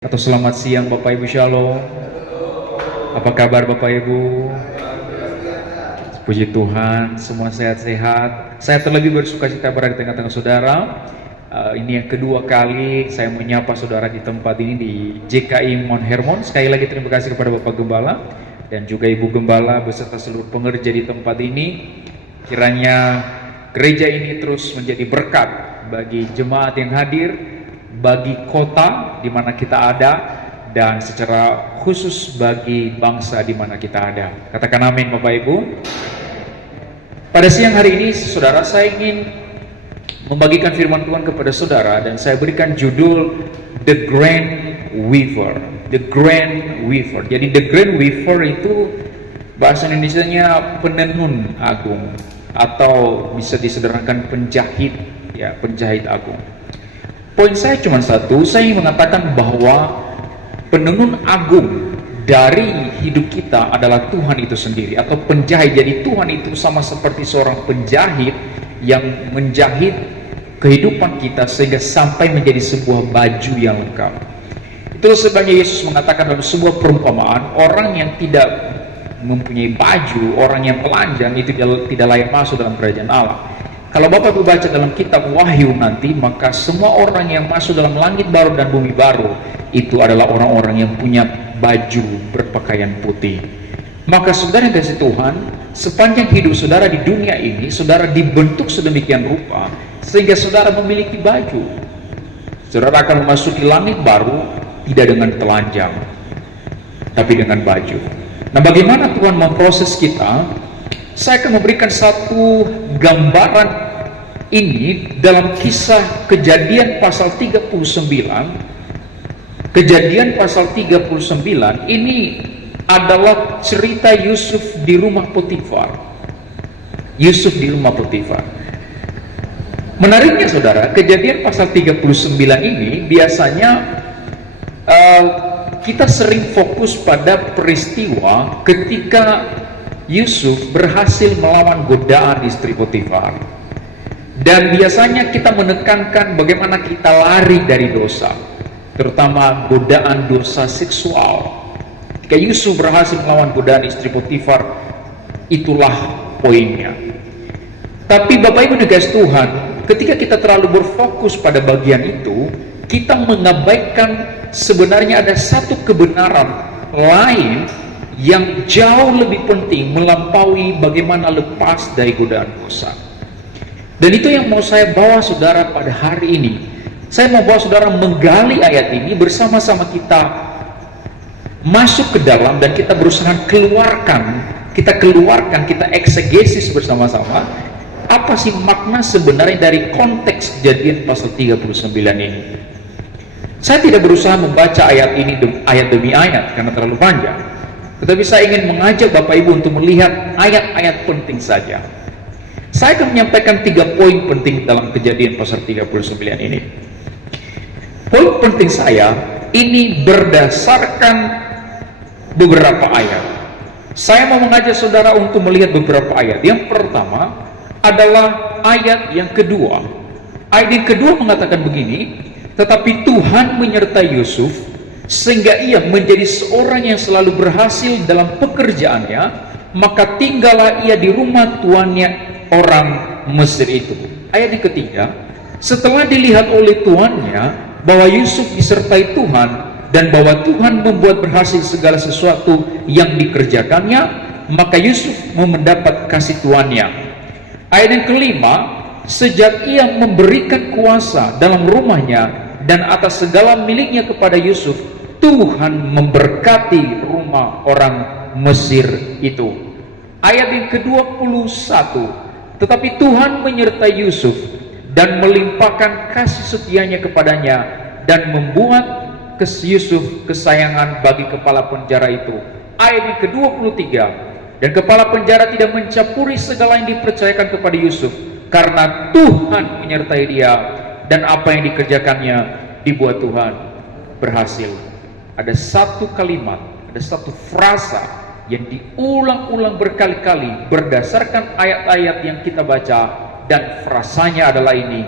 Atau selamat siang Bapak Ibu Shalom. Apa kabar Bapak Ibu? Puji Tuhan, semua sehat-sehat. Saya terlebih bersuka cita berada di tengah-tengah saudara. Ini yang kedua kali saya menyapa saudara di tempat ini di JKI Mount Hermon. Sekali lagi terima kasih kepada Bapak Gembala dan juga Ibu Gembala beserta seluruh pengerja di tempat ini. Kiranya gereja ini terus menjadi berkat bagi jemaat yang hadir, bagi kota di mana kita ada, dan secara khusus bagi bangsa di mana kita ada. Katakan amin Bapak Ibu. Pada siang hari ini saudara, saya ingin membagikan firman Tuhan kepada saudara dan saya berikan judul The Grand Weaver. The Grand Weaver. Jadi The Grand Weaver itu bahasa Indonesianya penenun agung atau bisa disederhanakan penjahit, ya, penjahit agung. Poin saya cuma satu, saya ingin mengatakan bahwa penenun agung dari hidup kita adalah Tuhan itu sendiri atau penjahit. Jadi Tuhan itu sama seperti seorang penjahit yang menjahit kehidupan kita sehingga sampai menjadi sebuah baju yang lengkap. Itulah sebabnya Yesus mengatakan dalam sebuah perumpamaan, orang yang tidak mempunyai baju, orang yang telanjang itu tidak layak masuk dalam kerajaan Allah. Kalau Bapak baca dalam kitab Wahyu nanti, maka semua orang yang masuk dalam langit baru dan bumi baru itu adalah orang-orang yang punya baju berpakaian putih. Maka saudara yang kasih Tuhan, sepanjang hidup saudara di dunia ini, saudara dibentuk sedemikian rupa sehingga saudara memiliki baju. Saudara akan memasuki langit baru tidak dengan telanjang, tapi dengan baju. Nah, bagaimana Tuhan memproses kita? Saya akan memberikan satu gambaran ini dalam kisah Kejadian pasal 39. Kejadian pasal 39 ini adalah cerita Yusuf di rumah Potifar. Yusuf di rumah Potifar. Menariknya saudara, Kejadian pasal 39 ini biasanya kita sering fokus pada peristiwa ketika Yusuf berhasil melawan godaan istri Potifar. Dan biasanya kita menekankan bagaimana kita lari dari dosa, terutama godaan dosa seksual. Ketika Yusuf berhasil melawan godaan istri Potifar, itulah poinnya. Tapi Bapak Ibu dikasih Tuhan, ketika kita terlalu berfokus pada bagian itu, kita mengabaikan sebenarnya ada satu kebenaran lain yang jauh lebih penting melampaui bagaimana lepas dari godaan dosa. Dan itu yang mau saya bawa saudara pada hari ini. Saya mau bawa saudara menggali ayat ini bersama-sama, kita masuk ke dalam dan kita berusaha keluarkan, kita eksegesis bersama-sama apa sih makna sebenarnya dari konteks Kejadian pasal 39 ini. Saya tidak berusaha membaca ayat ini ayat demi ayat karena terlalu panjang, tetapi saya ingin mengajak Bapak Ibu untuk melihat ayat-ayat penting saja. Saya akan menyampaikan 3 poin penting dalam Kejadian pasal 39 ini. Poin penting saya ini berdasarkan beberapa ayat. Saya mau mengajak saudara untuk melihat beberapa ayat. Yang pertama adalah ayat yang kedua. Ayat yang kedua mengatakan begini, tetapi Tuhan menyertai Yusuf sehingga ia menjadi seorang yang selalu berhasil dalam pekerjaannya, maka tinggallah ia di rumah tuannya orang Mesir itu. Ayat yang ketiga, setelah dilihat oleh tuannya bahwa Yusuf disertai Tuhan dan bahwa Tuhan membuat berhasil segala sesuatu yang dikerjakannya, maka Yusuf mendapat kasih tuannya. Ayat yang kelima, sejak ia memberikan kuasa dalam rumahnya dan atas segala miliknya kepada Yusuf, Tuhan memberkati rumah orang Mesir itu. Ayat yang ke-21, tetapi Tuhan menyertai Yusuf dan melimpahkan kasih setianya kepadanya dan membuat Yusuf kesayangan bagi kepala penjara itu. Ayat yang ke-23, dan kepala penjara tidak mencampuri segala yang dipercayakan kepada Yusuf karena Tuhan menyertai dia dan apa yang dikerjakannya dibuat Tuhan berhasil. Ada satu kalimat, ada satu frasa yang diulang-ulang berkali-kali berdasarkan ayat-ayat yang kita baca, dan frasanya adalah ini: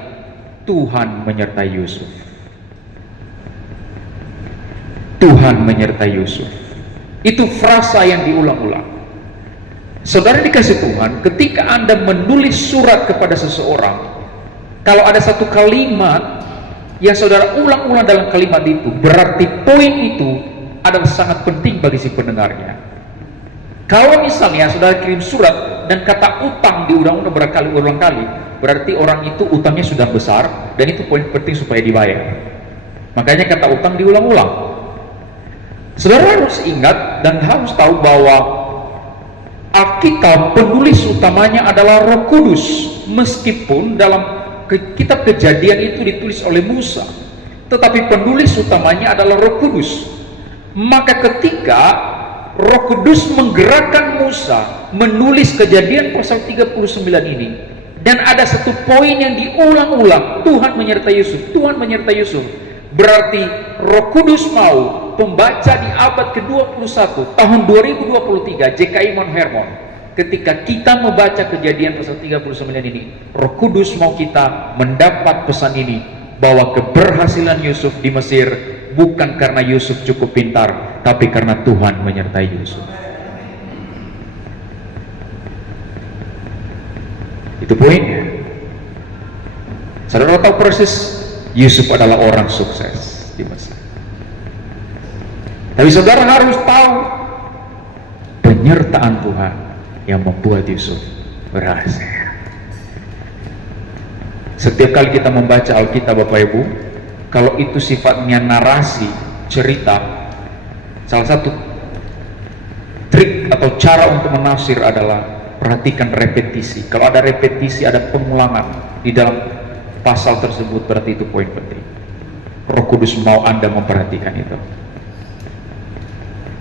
Tuhan menyertai Yusuf. Tuhan menyertai Yusuf. Itu frasa yang diulang-ulang. Saudara dikasih Tuhan, ketika Anda menulis surat kepada seseorang, kalau ada satu kalimat yang saudara ulang-ulang dalam kalimat itu, berarti poin itu adalah sangat penting bagi si pendengarnya. Kalau misalnya saudara kirim surat dan kata utang diulang-ulang berulang kali, berarti orang itu utangnya sudah besar dan itu poin penting supaya dibayar. Makanya kata utang diulang-ulang. Saudara harus ingat dan harus tahu bahwa Alkitab penulis utamanya adalah Roh Kudus, meskipun dalam kitab Kejadian itu ditulis oleh Musa, tetapi penulis utamanya adalah Roh Kudus. Maka ketika Roh Kudus menggerakkan Musa menulis Kejadian pasal 39 ini, dan ada satu poin yang diulang-ulang, Tuhan menyertai Yusuf, Tuhan menyertai Yusuf, berarti Roh Kudus mau pembaca di abad ke-21 tahun 2023 JKI Mount Hermon, ketika kita membaca Kejadian pasal 39 ini, Roh Kudus mau kita mendapat pesan ini, bahwa keberhasilan Yusuf di Mesir bukan karena Yusuf cukup pintar, tapi karena Tuhan menyertai Yusuf. Itu poinnya. Saudara tahu persis Yusuf adalah orang sukses di Mesir. Tapi saudara harus tahu penyertaan Tuhan yang membuat Yusuf berhasil. Setiap kali kita membaca Alkitab Bapak Ibu, kalau itu sifatnya narasi, cerita, salah satu trik atau cara untuk menafsir adalah perhatikan repetisi. Kalau ada repetisi, ada pengulangan di dalam pasal tersebut, berarti itu poin penting. Roh Kudus mau Anda memperhatikan itu,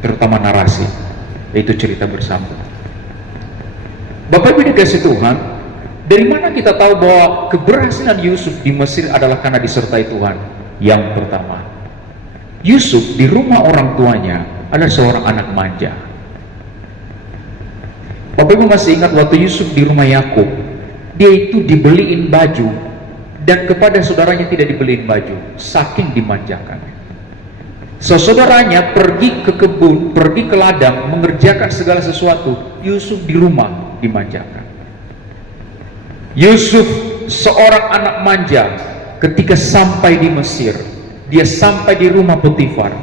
terutama narasi, yaitu cerita bersambung. Bapak Ibu dikasih Tuhan, dari mana kita tahu bahwa keberhasilan Yusuf di Mesir adalah karena disertai Tuhan? Yang pertama, Yusuf di rumah orang tuanya adalah seorang anak manja. Bapak Ibu masih ingat waktu Yusuf di rumah Yakub, dia itu dibeliin baju, dan kepada saudaranya tidak dibeliin baju, saking dimanjakan. Saudaranya pergi ke kebun, pergi ke ladang, mengerjakan segala sesuatu, Yusuf di rumah dimanjakan. Yusuf seorang anak manja, ketika sampai di Mesir, dia sampai di rumah Potifar,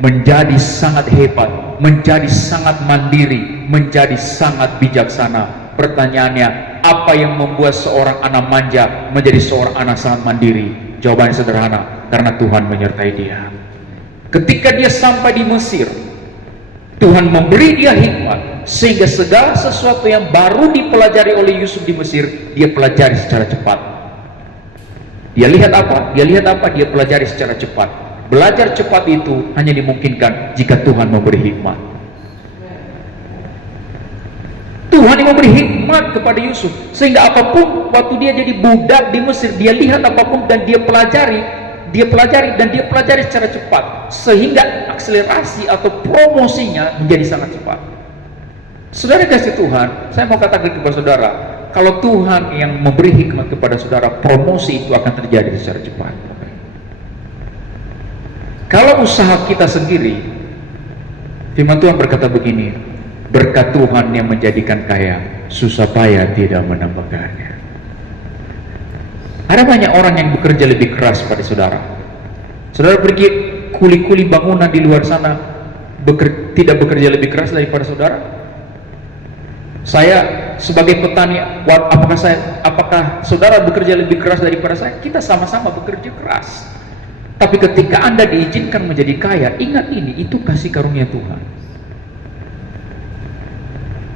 menjadi sangat hebat, menjadi sangat mandiri, menjadi sangat bijaksana. Pertanyaannya, apa yang membuat seorang anak manja menjadi seorang anak sangat mandiri? Jawabannya sederhana, karena Tuhan menyertai dia. Ketika dia sampai di Mesir, Tuhan memberi dia hikmat, sehingga segala sesuatu yang baru dipelajari oleh Yusuf di Mesir, dia pelajari secara cepat. Dia lihat apa? Dia pelajari secara cepat. Belajar cepat itu hanya dimungkinkan jika Tuhan memberi hikmat. Tuhan yang memberi hikmat kepada Yusuf, sehingga apapun waktu dia jadi budak di Mesir, dia lihat apapun dan dia pelajari secara cepat, sehingga akselerasi atau promosinya menjadi sangat cepat. Saudara kasih Tuhan, saya mau katakan kepada saudara, kalau Tuhan yang memberi hikmat kepada saudara, promosi itu akan terjadi secara cepat. Kalau usaha kita sendiri, firman Tuhan berkata begini, berkat Tuhan yang menjadikan kaya, susah payah tidak menambahkannya. Ada banyak orang yang bekerja lebih keras pada saudara. Saudara pergi kuli-kuli bangunan di luar sana, tidak bekerja lebih keras daripada saudara? Saya sebagai petani, apakah saudara bekerja lebih keras daripada saya? Kita sama-sama bekerja keras. Tapi ketika Anda diizinkan menjadi kaya, ingat ini, itu kasih karunia Tuhan.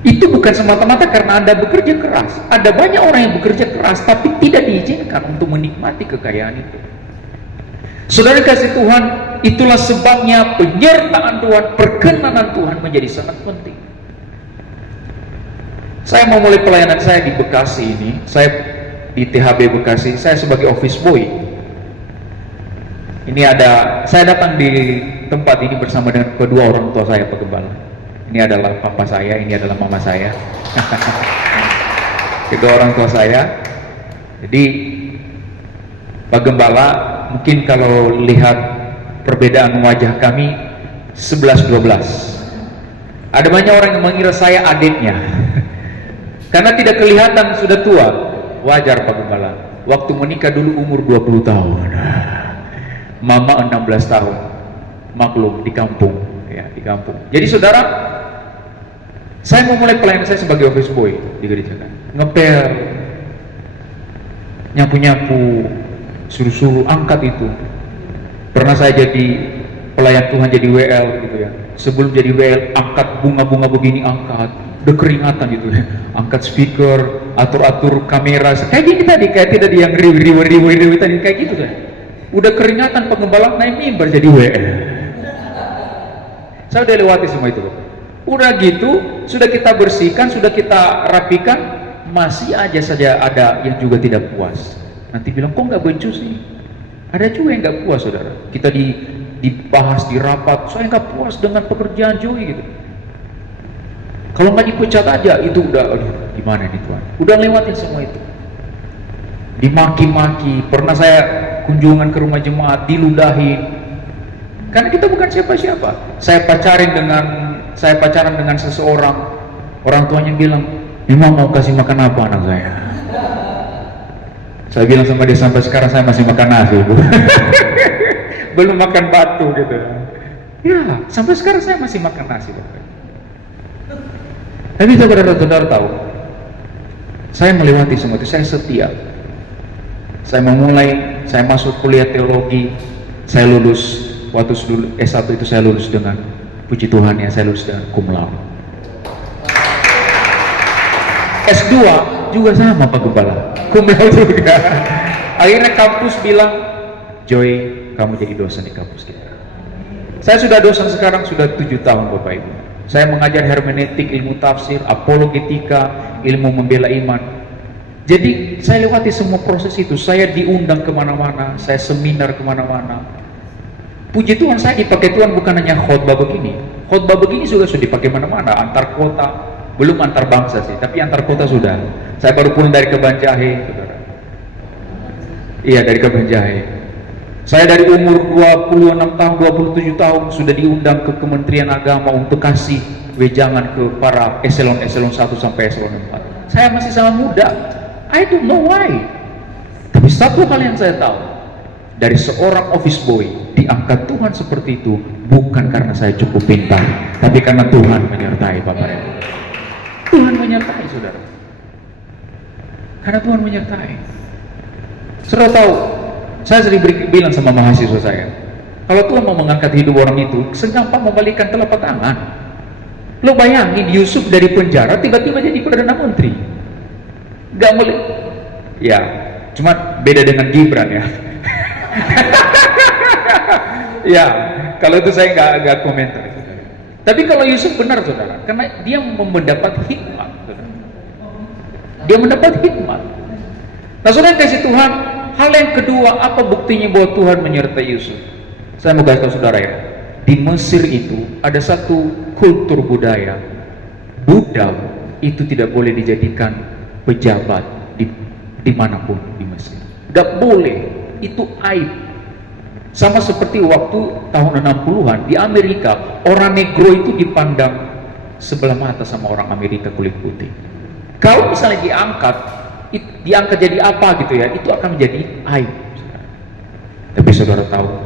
Itu bukan semata-mata karena Anda bekerja keras. Ada banyak orang yang bekerja keras tapi tidak diizinkan untuk menikmati kekayaan itu. Saudara kasih Tuhan, itulah sebabnya penyertaan Tuhan, perkenanan Tuhan menjadi sangat penting. Saya mau mulai pelayanan saya di Bekasi ini, saya di THB Bekasi, saya sebagai office boy. Saya datang di tempat ini bersama dengan kedua orang tua saya, Pak Gembala. Ini adalah papa saya, ini adalah mama saya. Kedua orang tua saya. Jadi Pak Gembala, mungkin kalau lihat perbedaan wajah kami 11-12. Ada banyak orang yang mengira saya adiknya karena tidak kelihatan sudah tua. Wajar Pak Gembala. Waktu menikah dulu umur 20 tahun, mama 16 tahun. Maklum di kampung, ya, di kampung. Jadi saudara, saya mau mulai pelayanan saya sebagai office boy di gereja kan, ngepel, nyapu-nyapu, suruh-suruh angkat itu. Pernah saya jadi pelayan Tuhan, jadi WL gitu ya. Sebelum jadi WL, angkat bunga-bunga begini, angkat, udah keringatan gitu ya. Angkat speaker, atur-atur kamera, kayak gini tadi, kayak tidak yang riwe tadi, kayak gitu kan. Udah keringatan, pengembala naik mimbar jadi WL. Saya udah lewati semua itu. Udah gitu, sudah kita bersihkan, sudah kita rapikan, masih aja saja ada yang juga tidak puas. Nanti bilang, kok nggak becus sih? Ada juga yang nggak puas, saudara. Kita dibahas di rapat, saya nggak puas dengan pekerjaan Joey gitu. Kalau nggak dipecat aja, itu udah, aduh, gimana nih Tuhan? Udah lewatin semua itu. Dimaki-maki, pernah saya kunjungan ke rumah jemaat, diludahin. Karena kita bukan siapa-siapa. Saya pacaran dengan seseorang, orang tuanya bilang, memang mau kasih makan apa anak saya? Saya bilang sama dia, sampai sekarang saya masih makan nasi, Bu. Belum makan batu gitu. Ya, sampai sekarang saya masih makan nasi, Bapak. Tapi saudara-saudara tahu, saya melewati semua itu, saya setia. Saya memulai, saya masuk kuliah teologi, saya lulus. Waktu S1 itu saya lulus dengan, puji Tuhan ya, saya lulus dengan cum laude. S2 juga sama Pak Gembala, cum laude juga. Akhirnya kampus bilang, Joy, kamu jadi dosen di kampus kita. Saya sudah dosen sekarang, sudah 7 tahun Bapak Ibu. Saya mengajar hermeneutik, ilmu tafsir, apologetika, ilmu membela iman. Jadi saya lewati semua proses itu. Saya diundang kemana-mana, saya seminar kemana-mana. Puji Tuhan, saya dipakai Tuhan bukan hanya khotbah begini. Khotbah begini sudah dipakai mana-mana, antar kota, belum antar bangsa sih, tapi antar kota sudah. Saya baru pulang dari Kebanjahe, saudara. Iya, dari Kebanjahe. Saya dari umur 26 tahun, 27 tahun sudah diundang ke Kementerian Agama untuk kasih wejangan ke para eselon 1 sampai eselon 4. Saya masih sangat muda. I don't know why. Tapi satu hal yang saya tahu, dari seorang office boy diangkat Tuhan seperti itu bukan karena saya cukup pintar, tapi karena Tuhan menyertai Bapak Ibu. Tuhan menyertai saudara. Karena Tuhan menyertai. Saudara tahu, saya sering bilang sama mahasiswa saya, kalau Tuhan mau mengangkat hidup orang itu, segampang membalikan telapak tangan. Lo bayangin Yusuf dari penjara tiba-tiba jadi Perdana Menteri. Gak boleh. Ya, cuma beda dengan Gibran ya. Ya, kalau itu saya nggak komentar. Tapi kalau Yusuf benar saudara, karena dia mendapat hikmat, saudara. Dia mendapat hikmat. Nah saudara kasih Tuhan, hal yang kedua, apa buktinya bahwa Tuhan menyertai Yusuf? Saya mau kasih tahu saudara ya, di Mesir itu ada satu kultur budaya, budak itu tidak boleh dijadikan pejabat dimanapun di Mesir. Nggak boleh. Itu aib. Sama seperti waktu tahun 60-an di Amerika, orang negro itu dipandang sebelah mata sama orang Amerika kulit putih. Kalau misalnya diangkat jadi apa gitu ya, itu akan menjadi aib. Tapi saudara tahu,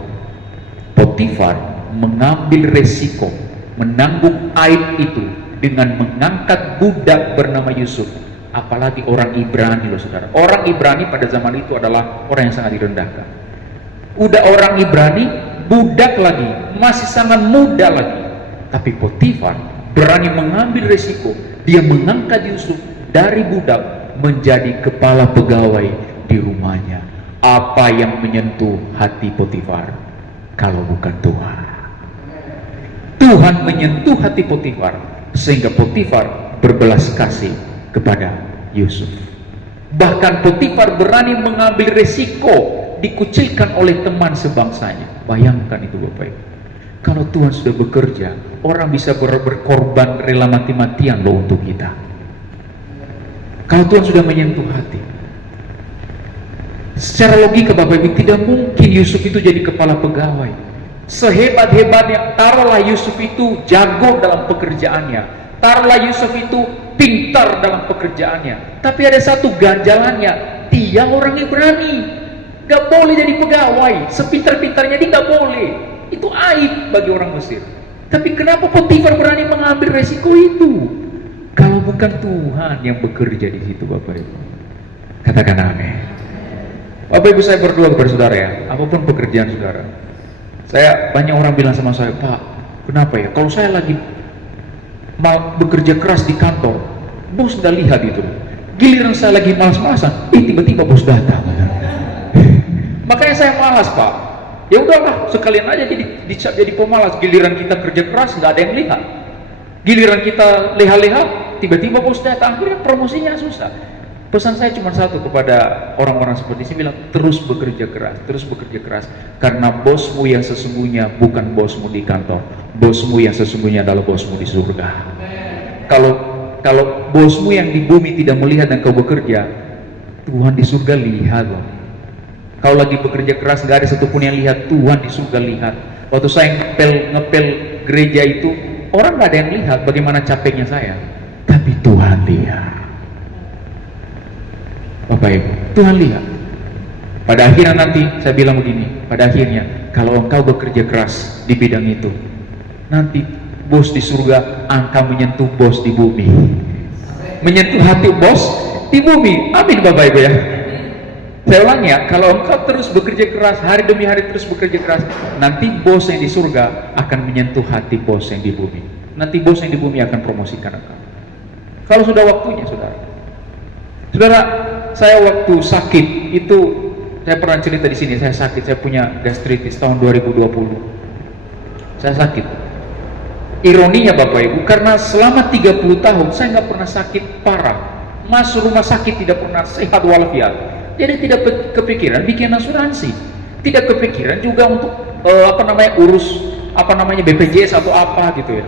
Potifar mengambil resiko menanggung aib itu dengan mengangkat budak bernama Yusuf. Apalagi orang Ibrani loh saudara. Orang Ibrani pada zaman itu adalah orang yang sangat direndahkan. Udah orang Ibrani, budak lagi, masih sangat muda lagi. Tapi Potifar berani mengambil resiko. Dia mengangkat Yusuf dari budak menjadi kepala pegawai di rumahnya. Apa yang menyentuh hati Potifar kalau bukan Tuhan? Tuhan menyentuh hati Potifar sehingga Potifar berbelas kasih kepada Yusuf. Bahkan Potifar berani mengambil resiko dikucilkan oleh teman sebangsanya. Bayangkan itu Bapak Ibu. Kalau Tuhan sudah bekerja, orang bisa berkorban rela mati-matian loh untuk kita. Kalau Tuhan sudah menyentuh hati. Secara logika Bapak Ibu, tidak mungkin Yusuf itu jadi kepala pegawai. Sehebat-hebatnya, taruhlah Yusuf itu jago dalam pekerjaannya, taruhlah Yusuf itu pintar dalam pekerjaannya, tapi ada satu ganjalannya, dia orang Ibrani, gak boleh jadi pegawai. Sepintar-pintarnya dia gak boleh, itu aib bagi orang Mesir. Tapi kenapa Potifar berani mengambil resiko itu? Kalau bukan Tuhan yang bekerja di situ, Bapak Ibu. Katakan amin. Bapak Ibu, saya berdoa kepada saudara ya, apapun pekerjaan saudara. Banyak orang bilang sama saya, Pak, kenapa ya? Kalau saya lagi mau bekerja keras di kantor, bos nggak lihat itu. Giliran saya lagi malas-malasan, tiba-tiba bos datang. Makanya saya malas, Pak. Ya udahlah, sekalian aja dicap jadi pemalas. Giliran kita kerja keras nggak ada yang lihat. Giliran kita leha-leha, tiba-tiba bos datang, akhirnya promosinya susah. Pesan saya cuma satu kepada orang-orang seperti ini, bilang terus bekerja keras, karena bosmu yang sesungguhnya bukan bosmu di kantor, bosmu yang sesungguhnya adalah bosmu di surga. Kalau bosmu yang di bumi tidak melihat dan kau bekerja, Tuhan di surga lihat loh. Kau lagi bekerja keras, nggak ada satupun yang lihat, Tuhan di surga lihat. Waktu saya ngepel gereja itu, orang nggak ada yang lihat bagaimana capeknya saya, tapi Tuhan lihat. Bapak Ibu, Tuhan lihat. Pada akhirnya nanti saya bilang begini, pada akhirnya kalau engkau bekerja keras di bidang itu, nanti bos di surga akan menyentuh bos di bumi, menyentuh hati bos di bumi. Amin Bapak Ibu ya. Saya ulang ya, kalau engkau terus bekerja keras, hari demi hari terus bekerja keras, nanti bos yang di surga akan menyentuh hati bos yang di bumi. Nanti bos yang di bumi akan promosikan engkau. Kalau sudah waktunya, saudara, saya waktu sakit itu, saya pernah cerita di sini, saya sakit, saya punya gastritis tahun 2020. Saya sakit. Ironinya Bapak Ibu, karena selama 30 tahun saya nggak pernah sakit parah, masuk rumah sakit tidak pernah sehat walafiat. Jadi tidak kepikiran bikin asuransi, tidak kepikiran juga untuk urus BPJS atau apa gitu ya.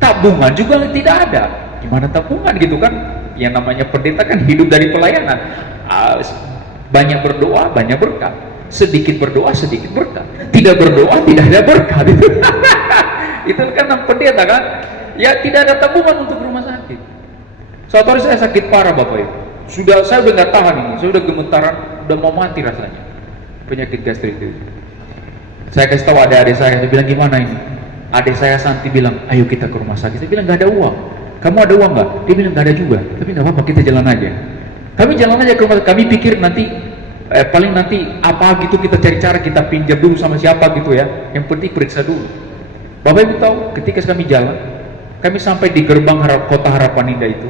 Tabungan juga tidak ada. Gimana tabungan gitu kan? Yang namanya pendeta kan hidup dari pelayanan. Banyak berdoa, banyak berkat. Sedikit berdoa, sedikit berkat. Tidak berdoa, tidak ada berkat. Itu kan pendeta kan? Ya tidak ada tabungan untuk rumah sakit. Suatu hari saya sakit parah Bapak Ibu. Saya udah nggak tahan ini. Saya udah gemetaran, udah mau mati rasanya. Penyakit gastritis. Saya kasih tahu adik-adik saya bilang gimana ini? Adik saya Santi bilang, ayo kita ke rumah sakit. Saya bilang nggak ada uang. Kamu ada uang nggak? Dia bilang nggak ada juga. Tapi nggak apa-apa, kita jalan aja. Kami jalan aja ke rumah. Kami pikir nanti paling nanti apa gitu kita cari cara, kita pinjam dulu sama siapa gitu ya. Yang penting periksa dulu. Bapak Ibu tahu, ketika kami jalan, kami sampai di gerbang kota Harapan Indah itu.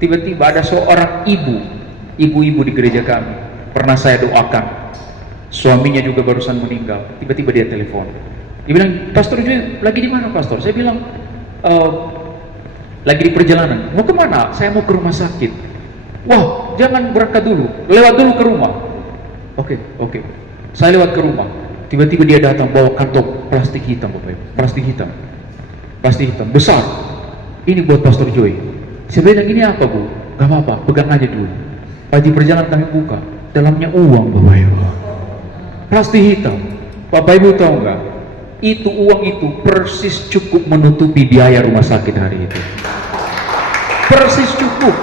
Tiba-tiba ada seorang ibu-ibu di gereja kami. Pernah saya doakan. Suaminya juga barusan meninggal. Tiba-tiba dia telepon. Dia bilang, Pastor Joy, lagi di mana Pastor? Saya bilang, lagi di perjalanan. Mau kemana? Saya mau ke rumah sakit. Wah, jangan berangkat dulu, lewat dulu ke rumah. Oke. Saya lewat ke rumah. Tiba-tiba dia datang bawa kantong plastik hitam, Bapak Ibu. Plastik hitam besar. Ini buat Pastor Joy. Saya bilang, ini apa Bu? Gak apa-apa, pegang aja dulu. Pagi perjalanan kami buka, dalamnya uang Bapak Ibu. Plastik hitam. Bapak Ibu tahu nggak? Itu uang itu persis cukup menutupi biaya rumah sakit hari itu. Persis cukup.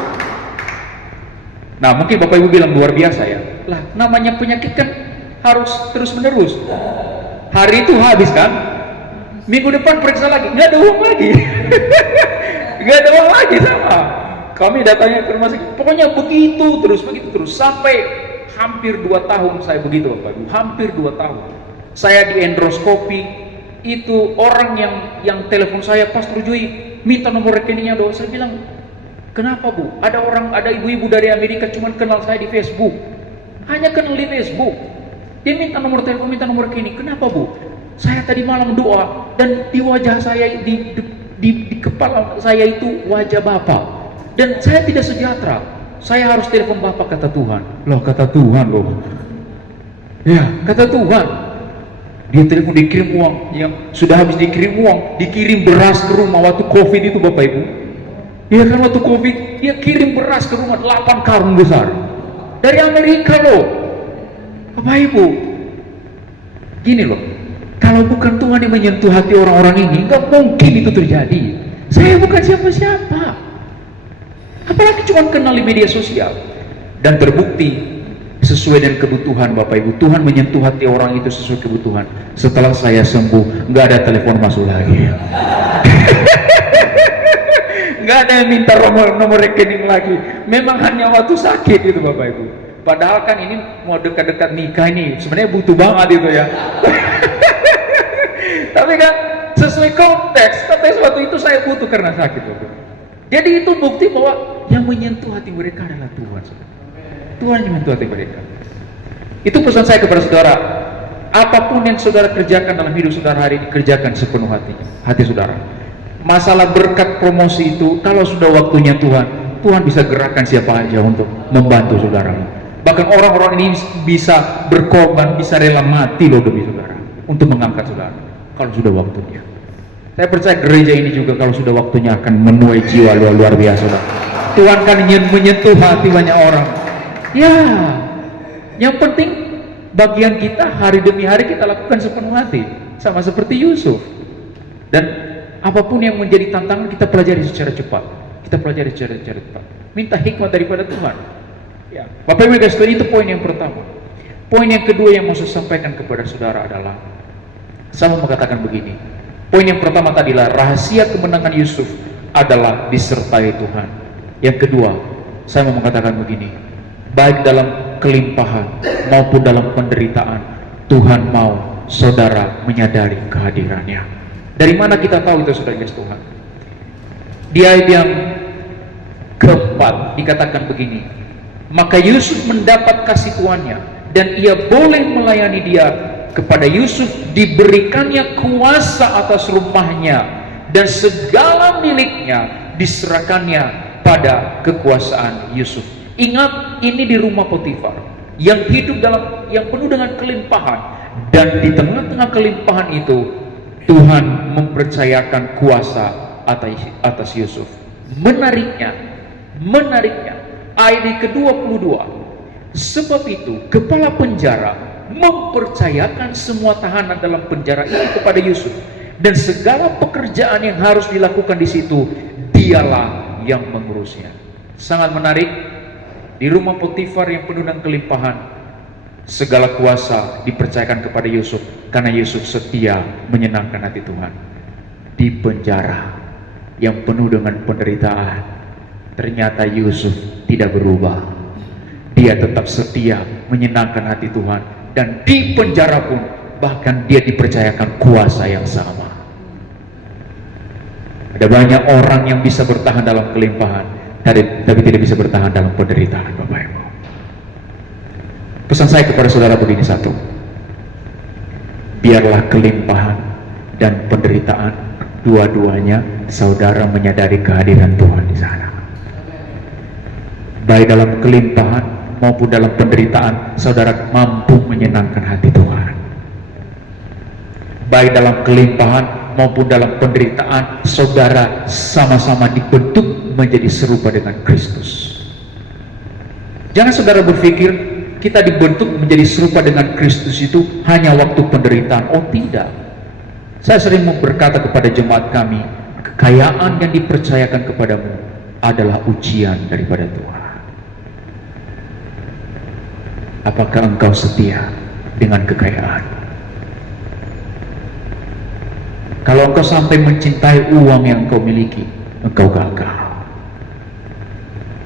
Nah mungkin Bapak Ibu bilang luar biasa ya. Lah namanya penyakit kan harus terus menerus. Hari itu habis kan, minggu depan periksa lagi, nggak ada uang lagi. Nggak ada uang lagi sama. Kami datangnya ke rumah sakit, pokoknya begitu terus sampai hampir 2 tahun saya begitu Bapak Ibu. Hampir 2 tahun. Saya di endoskopi, itu orang yang telepon saya, Pastor Joy minta nomor rekeningnya dong. Saya bilang, kenapa Bu? Ada ibu-ibu dari Amerika cuman kenal saya di Facebook. Hanya kenal di Facebook. Dia minta nomor telepon, minta nomor rekening. Kenapa Bu? Saya tadi malam doa dan di wajah saya di kepala saya itu wajah Bapak. Dan saya tidak sejahtera. Saya harus telepon Bapak, kata Tuhan. Loh, kata Tuhan loh. Ya, kata Tuhan. Dia telepon, dikirim uang, yang sudah habis dikirim uang, dikirim beras ke rumah waktu COVID itu Bapak Ibu. Ya kan waktu COVID, dia kirim beras ke rumah 8 karung besar dari Amerika loh. Bapak Ibu, gini loh, Kalau bukan Tuhan yang menyentuh hati orang-orang ini, nggak mungkin itu terjadi. Saya bukan siapa-siapa, apalagi cuma kenal di media sosial. Dan terbukti sesuai dengan kebutuhan Bapak Ibu, Tuhan menyentuh hati orang itu sesuai kebutuhan. Setelah saya sembuh, nggak ada telepon masuk lagi. Nggak ada yang minta nomor rekening lagi. Memang hanya waktu sakit itu Bapak Ibu. Padahal kan ini mau dekat-dekat nikah ini, sebenarnya butuh banget itu ya. Tapi kan sesuai konteks, tapi waktu itu saya butuh karena sakit Bapak. Jadi itu bukti bahwa yang menyentuh hati mereka adalah Tuhan. Tuhan yang menyentuh hati mereka. Itu pesan saya kepada saudara. Apapun yang saudara kerjakan dalam hidup saudara hari ini, kerjakan sepenuh hati saudara. Masalah berkat promosi itu, kalau sudah waktunya Tuhan bisa gerakkan siapa aja untuk membantu saudara. Bahkan orang-orang ini bisa berkorban, bisa rela mati loh demi saudara, untuk mengangkat saudara kalau sudah waktunya. Saya percaya gereja ini juga kalau sudah waktunya akan menuai jiwa luar biasa. Tuhan kan menyentuh hati banyak orang. Ya, yang penting bagian kita hari demi hari kita lakukan sepenuh hati, sama seperti Yusuf. Dan apapun yang menjadi tantangan kita pelajari secara cepat. Kita pelajari secara cepat. Minta hikmat daripada Tuhan. Ya, Bapak Ibu sekalian, itu poin yang pertama. Poin yang kedua yang mau saya sampaikan kepada saudara adalah, saya mau mengatakan begini. Poin yang pertama tadilah rahasia kemenangan Yusuf adalah disertai Tuhan. Yang kedua, saya mau mengatakan begini, baik dalam kelimpahan maupun dalam penderitaan, Tuhan mau saudara menyadari kehadirannya. Dari mana kita tahu itu saudara Tuhan? Di ayat yang keempat dikatakan begini, maka Yusuf mendapat kasih tuannya dan ia boleh melayani dia. Kepada Yusuf diberikannya kuasa atas rumahnya dan segala miliknya diserahkannya pada kekuasaan Yusuf. Ingat, ini di rumah Potifar yang hidup yang penuh dengan kelimpahan, dan di tengah-tengah kelimpahan itu Tuhan mempercayakan kuasa atas Yusuf. Menariknya ayat ke-22, sebab itu kepala penjara mempercayakan semua tahanan dalam penjara itu kepada Yusuf, dan segala pekerjaan yang harus dilakukan di situ dialah yang mengurusnya. Sangat menarik, di rumah Potifar yang penuh dengan kelimpahan, segala kuasa dipercayakan kepada Yusuf karena Yusuf setia menyenangkan hati Tuhan. Di penjara yang penuh dengan penderitaan, ternyata Yusuf tidak berubah. Dia tetap setia menyenangkan hati Tuhan. Dan di penjara pun bahkan dia dipercayakan kuasa yang sama. Ada banyak orang yang bisa bertahan dalam kelimpahan, tapi tidak bisa bertahan dalam penderitaan Bapak Ibu. Pesan saya kepada saudara begini, satu, biarlah kelimpahan dan penderitaan dua-duanya saudara menyadari kehadiran Tuhan di sana. Baik dalam kelimpahan maupun dalam penderitaan, saudara mampu menyenangkan hati Tuhan. Baik dalam kelimpahan maupun dalam penderitaan, saudara sama-sama dibentuk menjadi serupa dengan Kristus. Jangan saudara berpikir kita dibentuk menjadi serupa dengan Kristus itu hanya waktu penderitaan. Oh tidak. Saya sering berkata kepada jemaat kami, kekayaan yang dipercayakan kepadamu adalah ujian daripada Tuhan. Apakah engkau setia dengan kekayaan? Kalau engkau sampai mencintai uang yang engkau miliki, engkau gagal.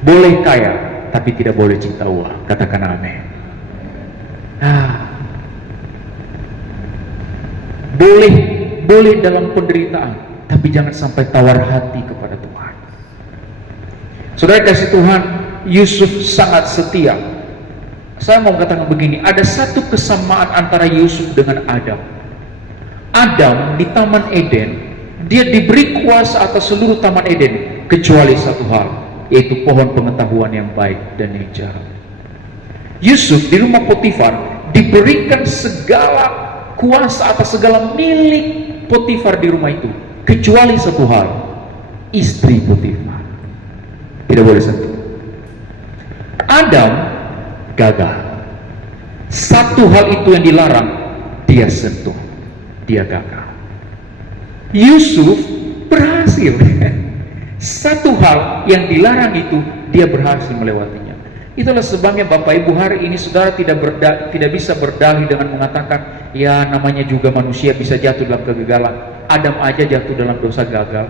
Boleh kaya, tapi tidak boleh cinta uang. Katakan amin. Boleh dalam penderitaan, tapi jangan sampai tawar hati kepada Tuhan. Saudara kasih Tuhan, Yusuf sangat setia. Saya mau katakan begini, ada satu kesamaan antara Yusuf dengan Adam. Adam di Taman Eden, dia diberi kuasa atas seluruh Taman Eden, kecuali satu hal, yaitu pohon pengetahuan yang baik dan yang jahat. Yusuf di rumah Potifar diberikan segala kuasa atas segala milik Potifar di rumah itu, kecuali satu hal, istri Potifar tidak boleh sentuh. Adam gagal. Satu hal itu yang dilarang, dia sentuh. dia gagal. Yusuf berhasil. Satu hal yang dilarang itu dia berhasil melewatinya. Itulah sebabnya Bapak Ibu hari ini saudara tidak bisa berdalih dengan mengatakan ya namanya juga manusia bisa jatuh dalam kegagalan. Adam aja jatuh dalam dosa gagal.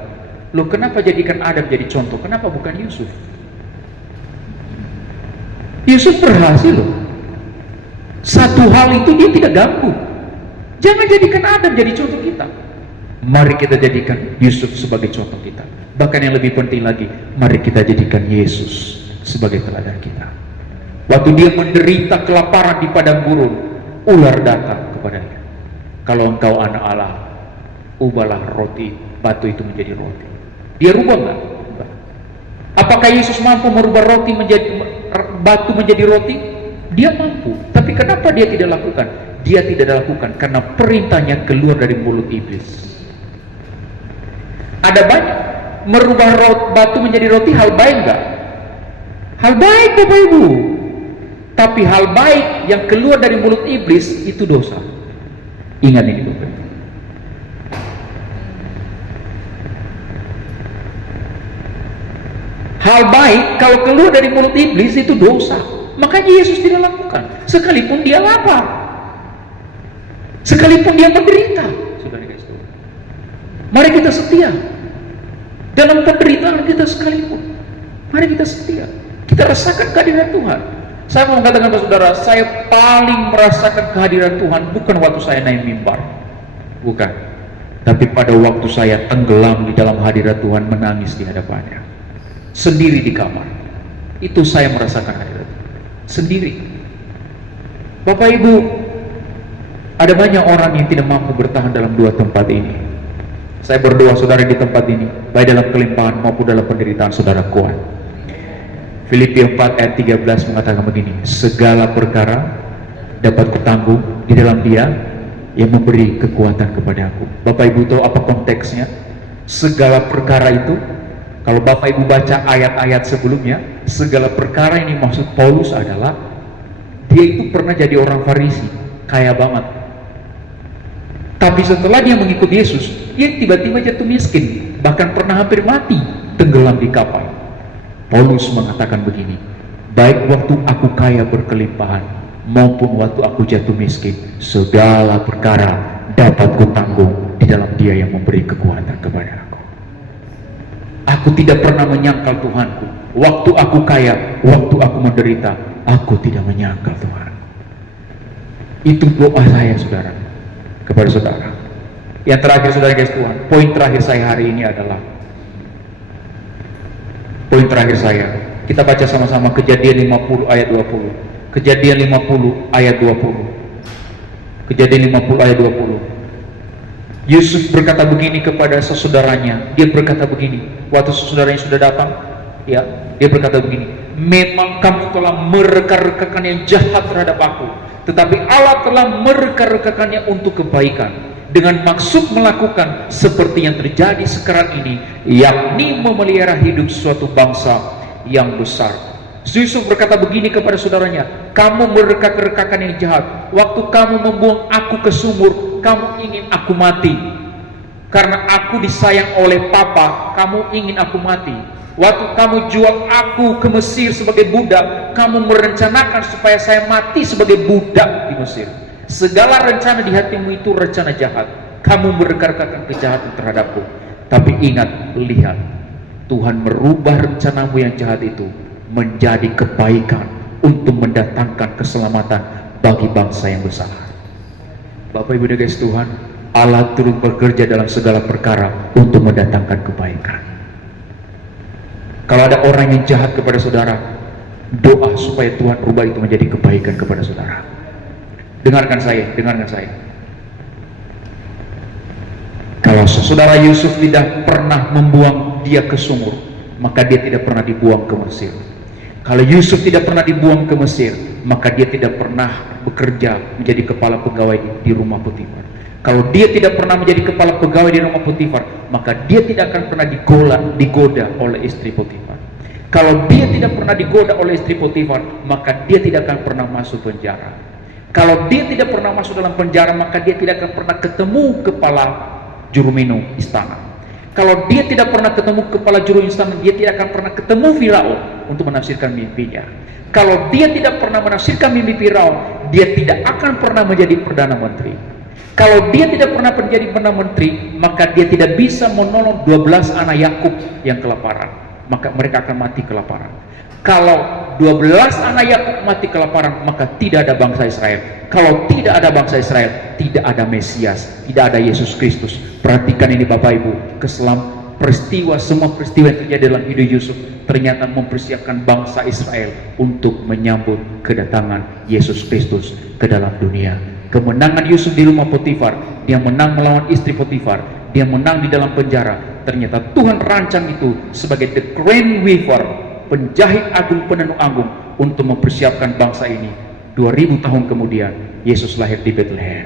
Loh, kenapa jadikan Adam jadi contoh? Kenapa bukan Yusuf? Yusuf berhasil loh. Satu hal itu dia tidak ganggu. Jangan jadikan Adam jadi contoh kita. Mari kita jadikan Yusuf sebagai contoh kita. Bahkan yang lebih penting lagi, mari kita jadikan Yesus sebagai teladan kita. Waktu dia menderita kelaparan di padang gurun, ular datang kepadanya. Kalau engkau anak Allah, ubahlah roti, batu itu menjadi roti. Dia rubah enggak? Apakah Yesus mampu merubah roti menjadi batu menjadi roti? Dia mampu. Tapi kenapa dia tidak lakukan? Dia tidak lakukan karena perintahnya keluar dari mulut iblis. Ada banyak merubah batu menjadi roti hal baik enggak? Hal baik Bapak Ibu. Tapi hal baik yang keluar dari mulut iblis itu dosa. Ingat ini Bapak Ibu. Hal baik kalau keluar dari mulut iblis itu dosa. Makanya Yesus tidak lakukan. Sekalipun dia lapar, sekalipun dia menderita. Mari kita setia dalam penderitaan kita sekalipun. Mari kita setia. Kita rasakan kehadiran Tuhan. Saya mau mengatakan kepada saudara, saya paling merasakan kehadiran Tuhan bukan waktu saya naik mimbar, bukan. Tapi pada waktu saya tenggelam di dalam hadirat Tuhan, menangis di hadapannya, sendiri di kamar. Itu saya merasakan hadirat Tuhan sendiri. Bapak Ibu, ada banyak orang yang tidak mampu bertahan dalam dua tempat ini. Saya berdoa saudara di tempat ini, baik dalam kelimpahan maupun dalam penderitaan, saudara kuat. Filipi 4 ayat 13 mengatakan begini, segala perkara dapat kutanggung di dalam Dia yang memberi kekuatan kepada aku. Bapak Ibu tahu apa konteksnya? Segala perkara itu, kalau Bapak Ibu baca ayat-ayat sebelumnya, segala perkara ini maksud Paulus adalah dia itu pernah jadi orang Farisi, kaya banget. Tapi setelah dia mengikut Yesus, dia tiba-tiba jatuh miskin, bahkan pernah hampir mati, tenggelam di kapal. Paulus mengatakan begini, baik waktu aku kaya berkelimpahan maupun waktu aku jatuh miskin, segala perkara dapat kutanggung di dalam Dia yang memberi kekuatan kepada aku. Aku tidak pernah menyangkal Tuhanku. Waktu aku kaya, waktu aku menderita, aku tidak menyangkal Tuhan. Itu doa saya saudara, kepada saudara. Yang terakhir saudara guys Tuhan, poin terakhir saya hari ini adalah poin terakhir saya, kita baca sama-sama Kejadian 50 ayat 20. Kejadian 50 ayat 20. Kejadian 50 ayat 20. Yusuf berkata begini kepada sesaudaranya. Dia berkata begini, waktu sesaudaranya sudah datang, ya, dia berkata begini, memang kamu telah mereka-rekakan yang jahat terhadap aku, tetapi Allah telah mereka-rekakannya untuk kebaikan, dengan maksud melakukan seperti yang terjadi sekarang ini, yakni memelihara hidup suatu bangsa yang besar. Yusuf berkata begini kepada saudaranya, kamu mereka-rekakan yang jahat. Waktu kamu membuang aku ke sumur, kamu ingin aku mati. Karena aku disayang oleh papa, kamu ingin aku mati. Waktu kamu jual aku ke Mesir sebagai budak, kamu merencanakan supaya saya mati sebagai budak di Mesir. Segala rencana di hatimu itu rencana jahat. Kamu mereka-rekakan kejahatan terhadapku. Tapi ingat, lihat, Tuhan merubah rencanamu yang jahat itu menjadi kebaikan untuk mendatangkan keselamatan bagi bangsa yang bersalah. Bapak Ibu dan guys Tuhan, Allah turut bekerja dalam segala perkara untuk mendatangkan kebaikan. Kalau ada orang yang jahat kepada saudara, doa supaya Tuhan rubah itu menjadi kebaikan kepada saudara. Dengarkan saya, dengarkan saya. Kalau saudara Yusuf tidak pernah membuang dia ke sumur, maka dia tidak pernah dibuang ke Mesir. Kalau Yusuf tidak pernah dibuang ke Mesir, maka dia tidak pernah bekerja menjadi kepala pegawai di rumah Potifar. Kalau dia tidak pernah menjadi kepala pegawai di rumah Potifar, maka dia tidak akan pernah digoda oleh istri Potifar. Kalau dia tidak pernah digoda oleh istri Potifar, maka dia tidak akan pernah masuk penjara. Kalau dia tidak pernah masuk dalam penjara, maka dia tidak akan pernah ketemu kepala juru minum istana. Kalau dia tidak pernah ketemu kepala juru istana, dia tidak akan pernah ketemu Firaun untuk menafsirkan mimpinya. Kalau dia tidak pernah menafsirkan mimpi Firaun, dia tidak akan pernah menjadi Perdana Menteri. Kalau dia tidak pernah menjadi Perdana Menteri, maka dia tidak bisa menolong 12 anak Yakub yang kelaparan. Maka mereka akan mati kelaparan. Kalau 12 anak Yakub mati kelaparan, maka tidak ada bangsa Israel. Kalau tidak ada bangsa Israel, tidak ada Mesias, tidak ada Yesus Kristus. Perhatikan ini Bapak Ibu, semua peristiwa yang terjadi dalam hidup Yusuf ternyata mempersiapkan bangsa Israel untuk menyambut kedatangan Yesus Kristus ke dalam dunia. Kemenangan Yusuf di rumah Potifar, dia menang melawan istri Potifar, dia menang di dalam penjara. Ternyata Tuhan rancang itu sebagai the grand weaver, penjahit agung, penenun agung, untuk mempersiapkan bangsa ini. 2000 tahun kemudian Yesus lahir di Bethlehem.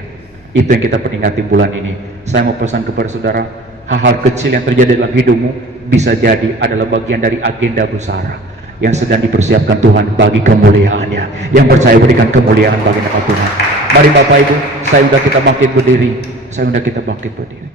Itu yang kita peringati bulan ini. Saya mau pesan kepada saudara, hal-hal kecil yang terjadi dalam hidupmu bisa jadi adalah bagian dari agenda besar yang sedang dipersiapkan Tuhan bagi kemuliaannya. Yang percaya berikan kemuliaan bagi nama Tuhan. Mari Bapak Ibu, saya undang kita bangkit berdiri.